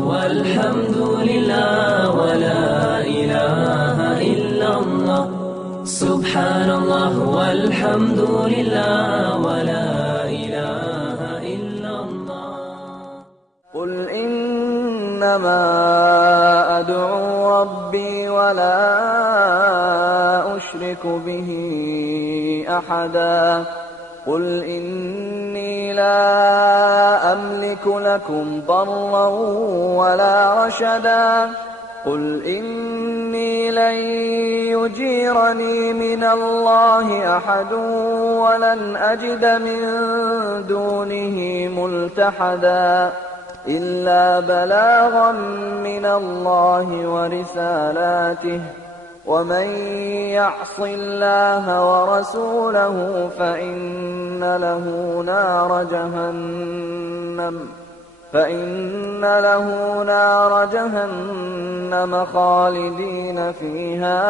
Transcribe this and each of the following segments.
والحمد لله ولا إله إلا الله سبحان الله والحمد لله ولا إله إلا الله. قل إنما أدعو ربي ولا أشرك به أحدا قل إني لا أملك لكم ضرا ولا رشدا قل إني لن يجيرني من الله أحد ولن أجد من دونه ملتحدا إلا بلاغا من الله ورسالاته ومن يعص الله ورسوله فإن له نار جهنم خالدين فيها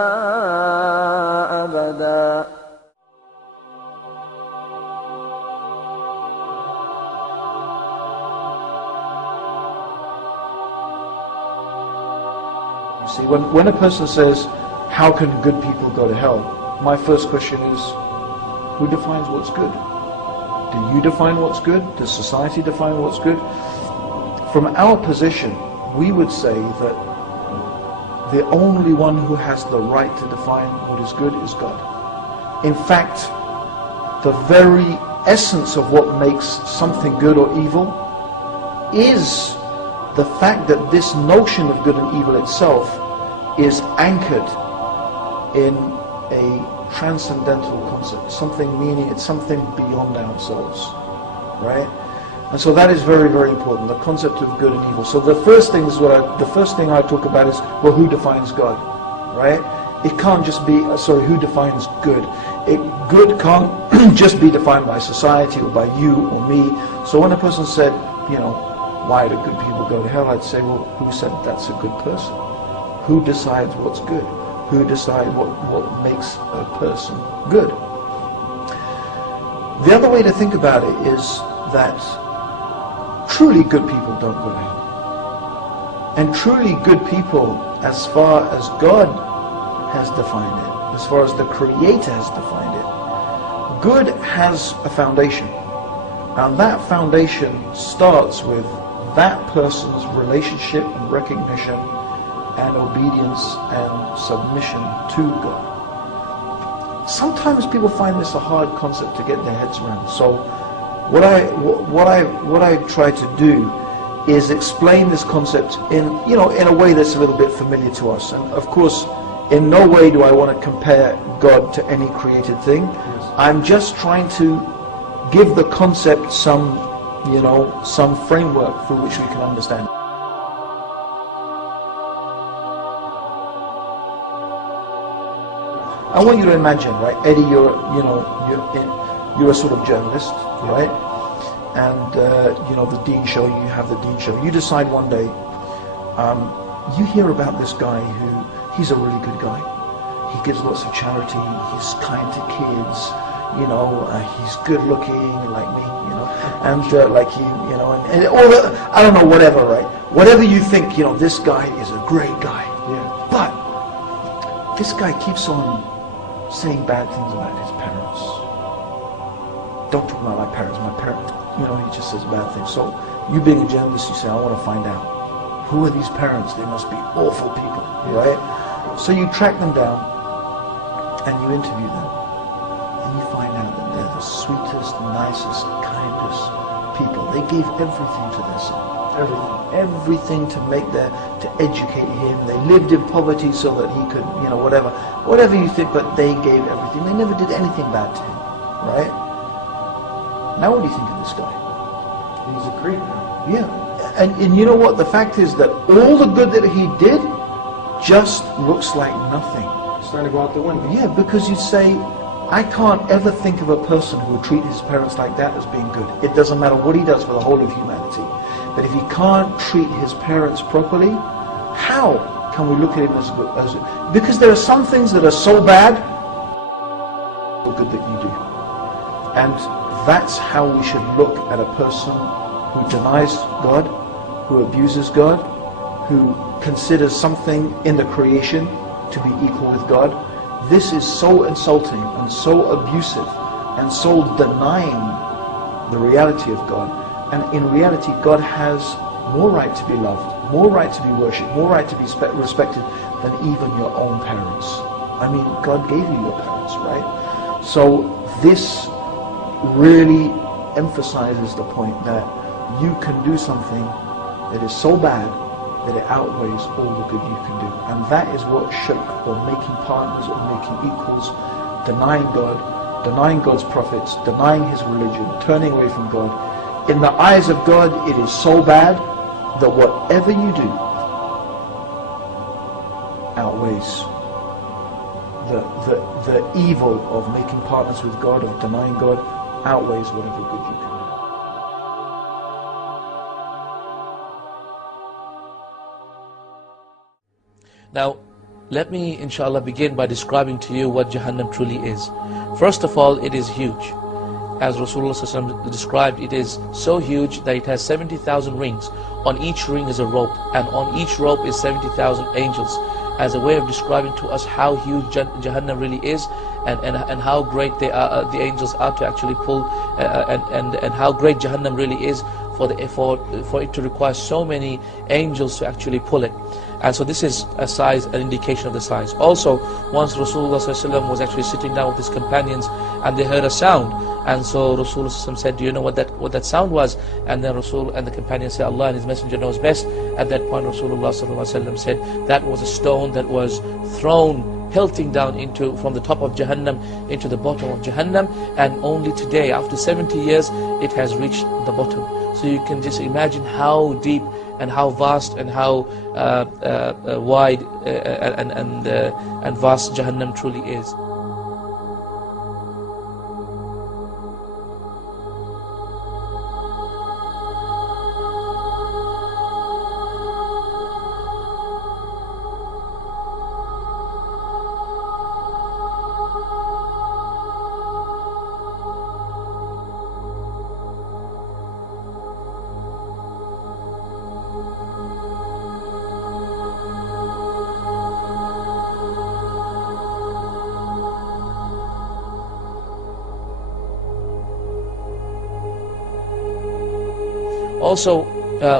أبدا. See, when a person says, how can good people go to hell? My first question is, who defines what's good? Do you define what's good? Does society define what's good? From our position, we would say that the only one who has the right to define what is good is God. In fact, the very essence of what makes something good or evil is the fact that this notion of good and evil itself is anchored in a transcendental concept, something meaning it's something beyond ourselves, right? And so that is very, very important, the concept of good and evil. So the first thing I talk about is, well, who defines God, right? It can't just be, who defines good? Good can't just be defined by society or by you or me. So when a person said, why do good people go to hell? I'd say, well, who said that's a good person? Who decides what's good? Who decides what makes a person good? The other way to think about it is that truly good people don't go to hell. And truly good people, as far as God has defined it, as far as the Creator has defined it, good has a foundation. And that foundation starts with that person's relationship and recognition and obedience and submission to God. Sometimes people find this a hard concept to get their heads around. So what I try to do is explain this concept in a way that's a little bit familiar to us. And of course, in no way do I want to compare God to any created thing. Yes. I'm just trying to give the concept some framework through which we can understand. I want you to imagine, right, Eddie, you're a sort of journalist, right? And the Dean Show, you have the Dean Show. You decide one day, you hear about this guy he's a really good guy. He gives lots of charity. He's kind to kids. He's good looking like me, and like you, and all the, I don't know, whatever, right? Whatever you think, this guy is a great guy. Yeah. But this guy keeps on saying bad things about his parents. Don't talk about my parents. My parents, he just says bad things. So you being a journalist, you say, I want to find out, who are these parents? They must be awful people, right? So you track them down and you interview them. And you find out that they're the sweetest, nicest, kindest people. They gave everything to their son. Everything to educate him. They lived in poverty so that he could, whatever you think, but they gave everything. They never did anything bad to him, right? Now what do you think of this guy? He's a creep. Yeah, and you know what? The fact is that all the good that he did just looks like nothing. It's starting to go out the window. Yeah, because you say, I can't ever think of a person who would treat his parents like that as being good. It doesn't matter what he does for the whole of humanity. But if he can't treat his parents properly, how can we look at him as good? Because there are some things that are so bad, so good that you do. And that's how we should look at a person who denies God, who abuses God, who considers something in the creation to be equal with God, this is so insulting and so abusive and so denying the reality of God. And in reality, God has more right to be loved, more right to be worshipped, more right to be respected than even your own parents. I mean, God gave you your parents, right? So this really emphasizes the point that you can do something that is so bad that it outweighs all the good you can do. And that is what shirk, or making partners, or making equals, denying God, denying God's prophets, denying His religion, turning away from God. In the eyes of God, it is so bad that whatever you do outweighs the evil of making partners with God, of denying God, outweighs whatever good you can do. Now, let me inshallah begin by describing to you what Jahannam truly is. First of all, it is huge. As Rasulullah ﷺ described, it is so huge that it has 70,000 rings. On each ring is a rope, and on each rope is 70,000 angels, as a way of describing to us how huge Jahannam really is, and how great they are, the angels are to actually pull, and how great Jahannam really is for it to require so many angels to actually pull it. And so this is a size, an indication of the size. Also, once Rasulullah ﷺ was actually sitting down with his companions, and they heard a sound, and so Rasulullah ﷺ said, "Do you know what that sound was?" And then Rasul and the companions said, "Allah and His Messenger knows best." At that point, Rasulullah ﷺ said, "That was a stone that was thrown, pelting down from the top of Jahannam into the bottom of Jahannam, and only today, after 70 years, it has reached the bottom." So you can just imagine how deep and how vast and how wide and vast Jahannam truly is. Also,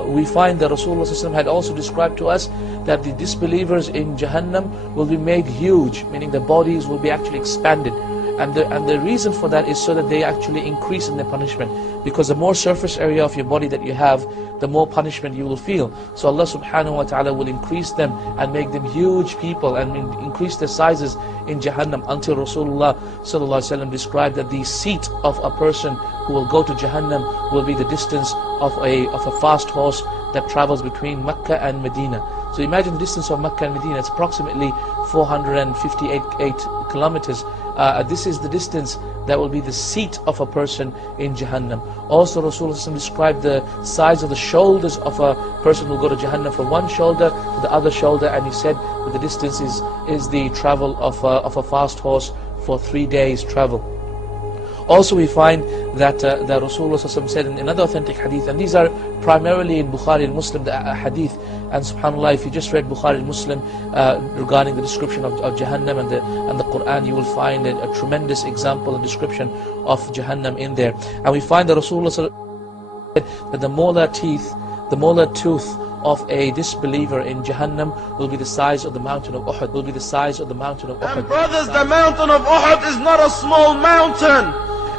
we find that Rasulullah ﷺ had also described to us that the disbelievers in Jahannam will be made huge, meaning their bodies will be actually expanded. And the reason for that is so that they actually increase in their punishment. Because the more surface area of your body that you have, the more punishment you will feel. So Allah subhanahu wa ta'ala will increase them and make them huge people and increase their sizes in Jahannam, until Rasulullah sallallahu alaihi wasallam described that the seat of a person who will go to Jahannam will be the distance of a fast horse that travels between Mecca and Medina. So imagine the distance of Mecca and Medina, it's approximately 458 kilometers. This is the distance that will be the seat of a person in Jahannam. Also, Rasulullah described the size of the shoulders of a person who will go to Jahannam, from one shoulder to the other shoulder, and he said that the distance is the travel of a fast horse for 3 days travel. Also, we find that Rasulullah said in another authentic hadith, and these are primarily in Bukhari and Muslim, the hadith, and subhanAllah, if you just read Bukhari and Muslim regarding the description of Jahannam and the Quran, you will find a tremendous example and description of Jahannam in there. And we find that Rasulullah said that the molar tooth of a disbeliever in Jahannam will be the size of the mountain of Uhud. Will be the size of the mountain of Uhud. And brothers, the mountain of Uhud is not a small mountain.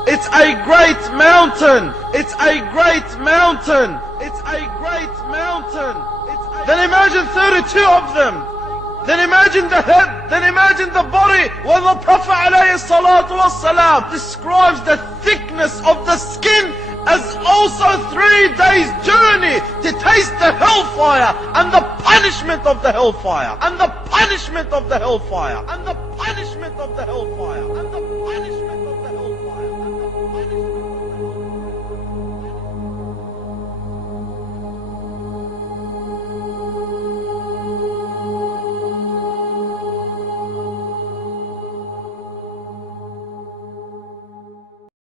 It's a great mountain. It's a great mountain. It's a great mountain. Then imagine 32 of them. Then imagine the head. Then imagine the body. When the Prophet ﷺ describes the thickness of the skin as also 3 days journey to taste the hellfire and the punishment of the hellfire and the punishment of the hellfire and the punishment of the hellfire and the punishment